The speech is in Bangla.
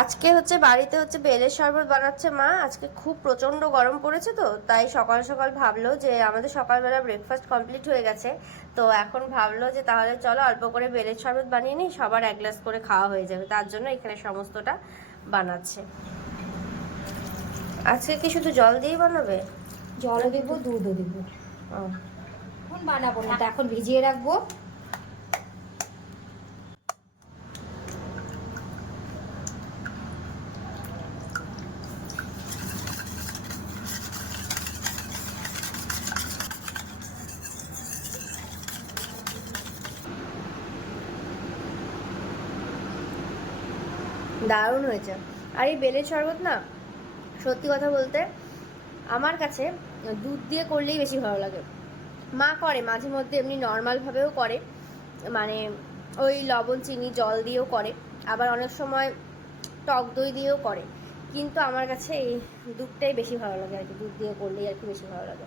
আজকে হচ্ছে বাড়িতে হচ্ছে বেলের শরবত বানাচ্ছে মা। আজকে খুব প্রচন্ড গরম পড়েছে, তো তাই সকাল সকাল ভাবলো যে আমাদের সকালবেলা ব্রেকফাস্ট কমপ্লিট হয়ে গেছে, তো এখন ভাবলো যে তাহলে চলো অল্প করে বেলের শরবত বানিয়ে নিই, সবার এক গ্লাস করে খাওয়া হয়ে যাবে, তার জন্য এখানে সমস্তটা বানাচ্ছে। আজকে কি শুধু জল দিয়েই বানাবে? জলও দেবো, দুধও দেবো। ও, এখন বানাবো না, তো এখন ভিজিয়ে রাখবো। দারুণ হয়েছে। আর এই বেলের শরবত না, সত্যি কথা বলতে আমার কাছে দুধ দিয়ে করলেই বেশি ভালো লাগে। মা করে মাঝে মধ্যে, এমনি নর্মালভাবেও করে, মানে ওই লবণ চিনি জল দিয়েও করে, আবার অনেক সময় টক দই দিয়েও করে, কিন্তু আমার কাছে এই দুধটাই বেশি ভালো লাগে আর কি, দুধ দিয়ে করলেই আর কি বেশি ভালো লাগে।